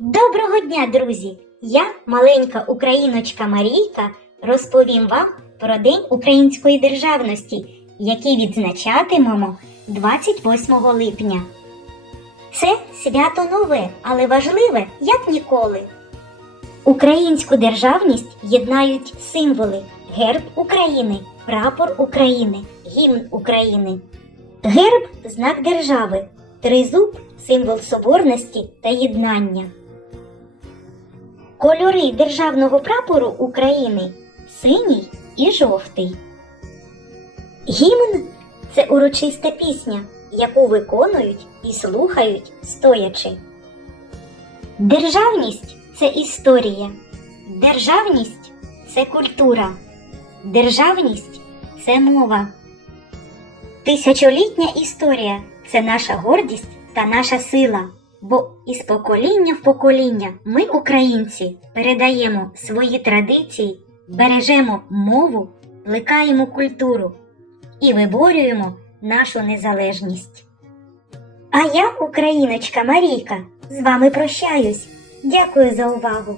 Доброго дня, друзі! Я, маленька україночка Марійка, розповім вам про День української державності, який відзначатимемо 28 липня. Це свято нове, але важливе, як ніколи. Українську державність єднають символи герб України, прапор України, гімн України. Герб знак держави, тризуб символ соборності та єднання. Кольори державного прапору України синій і жовтий. Гімн це урочиста пісня, яку виконують і слухають стоячи. Державність це історія. Державність це культура. Державність це мова. Тисячолітня історія це наша гордість та наша сила. Бо із покоління в покоління ми, українці, передаємо свої традиції, бережемо мову, плекаємо культуру і виборюємо нашу незалежність. А я, україночка Марійка, з вами прощаюсь. Дякую за увагу!